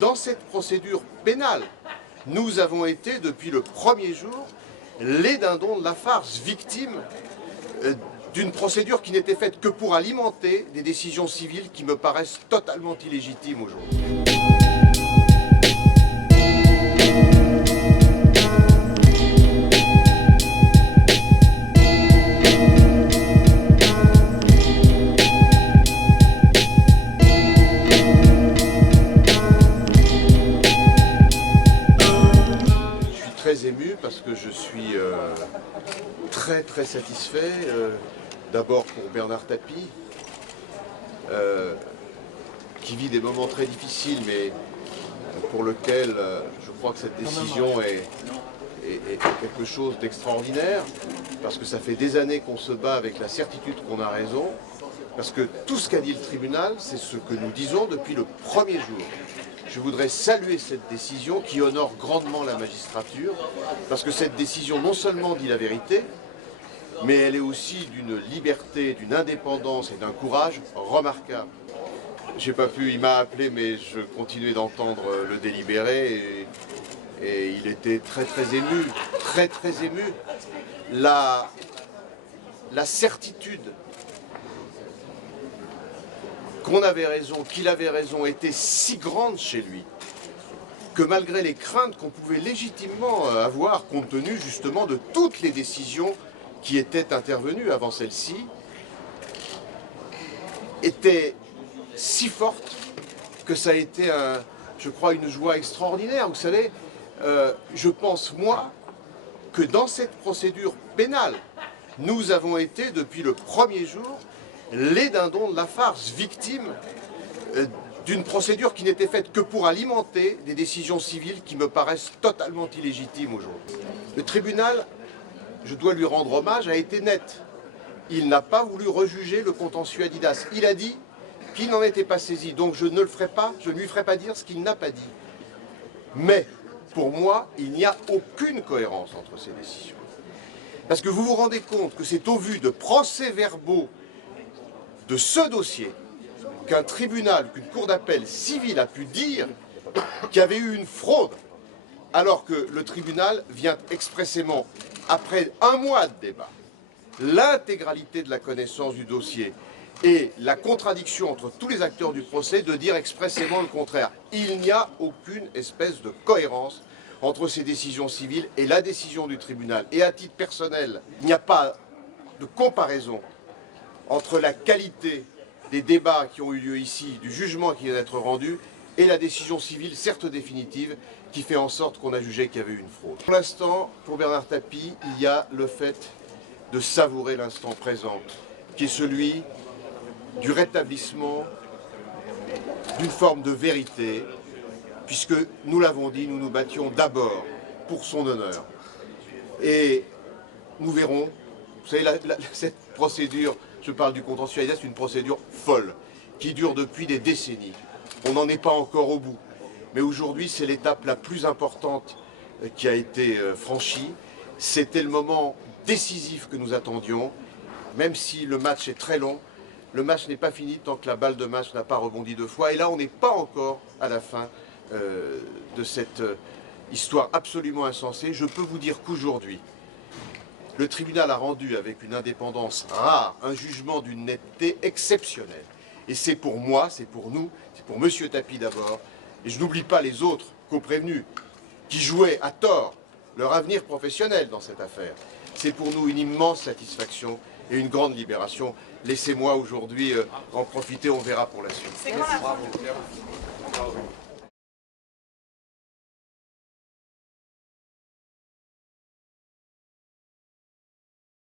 Dans cette procédure pénale, nous avons été, depuis le premier jour, les dindons de la farce, victimes d'une procédure qui n'était faite que pour alimenter des décisions civiles qui me paraissent totalement illégitimes aujourd'hui. Très ému parce que je suis très satisfait, d'abord pour Bernard Tapie, qui vit des moments très difficiles, mais pour lequel je crois que cette décision est quelque chose d'extraordinaire, parce que ça fait des années qu'on se bat avec la certitude qu'on a raison, parce que tout ce qu'a dit le tribunal, c'est ce que nous disons depuis le premier jour. Je voudrais saluer cette décision qui honore grandement la magistrature, parce que cette décision non seulement dit la vérité, mais elle est aussi d'une liberté, d'une indépendance et d'un courage remarquable. J'ai pas pu, il m'a appelé, mais je continuais d'entendre le délibéré et il était très ému, très ému. La certitude qu'on avait raison, qu'il avait raison, était si grande chez lui que malgré les craintes qu'on pouvait légitimement avoir, compte tenu justement de toutes les décisions qui étaient intervenues avant celle-ci, était si forte que ça a été, je crois, une joie extraordinaire. Vous savez, je pense, moi, que dans cette procédure pénale, nous avons été, depuis le premier jour, les dindons de la farce, victimes d'une procédure qui n'était faite que pour alimenter des décisions civiles qui me paraissent totalement illégitimes aujourd'hui. Le tribunal, je dois lui rendre hommage, a été net. Il n'a pas voulu rejuger le contentieux Adidas. Il a dit qu'il n'en était pas saisi, donc je ne le ferai pas, je ne lui ferai pas dire ce qu'il n'a pas dit. Mais, pour moi, il n'y a aucune cohérence entre ces décisions. Parce que vous vous rendez compte que c'est au vu de procès-verbaux de ce dossier qu'un tribunal, qu'une cour d'appel civile a pu dire qu'il y avait eu une fraude, alors que le tribunal vient expressément, après un mois de débat, l'intégralité de la connaissance du dossier et la contradiction entre tous les acteurs du procès, de dire expressément le contraire. Il n'y a aucune espèce de cohérence entre ces décisions civiles et la décision du tribunal. Et à titre personnel, il n'y a pas de comparaison entre la qualité des débats qui ont eu lieu ici, du jugement qui vient d'être rendu, et la décision civile, certes définitive, qui fait en sorte qu'on a jugé qu'il y avait eu une fraude. Pour l'instant, pour Bernard Tapie, il y a le fait de savourer l'instant présent, qui est celui du rétablissement d'une forme de vérité, puisque, nous l'avons dit, nous nous battions d'abord pour son honneur. Et nous verrons, vous savez, cette procédure, je parle du contentieux Adidas, c'est une procédure folle, qui dure depuis des décennies. On n'en est pas encore au bout. Mais aujourd'hui, c'est l'étape la plus importante qui a été franchie. C'était le moment décisif que nous attendions. Même si le match est très long, le match n'est pas fini tant que la balle de match n'a pas rebondi deux fois. Et là, on n'est pas encore à la fin de cette histoire absolument insensée. Je peux vous dire qu'aujourd'hui, le tribunal a rendu avec une indépendance rare un jugement d'une netteté exceptionnelle. Et c'est pour moi, c'est pour nous, c'est pour M. Tapie d'abord, et je n'oublie pas les autres co-prévenus qui jouaient à tort leur avenir professionnel dans cette affaire. C'est pour nous une immense satisfaction et une grande libération. Laissez-moi aujourd'hui en profiter, on verra pour la suite.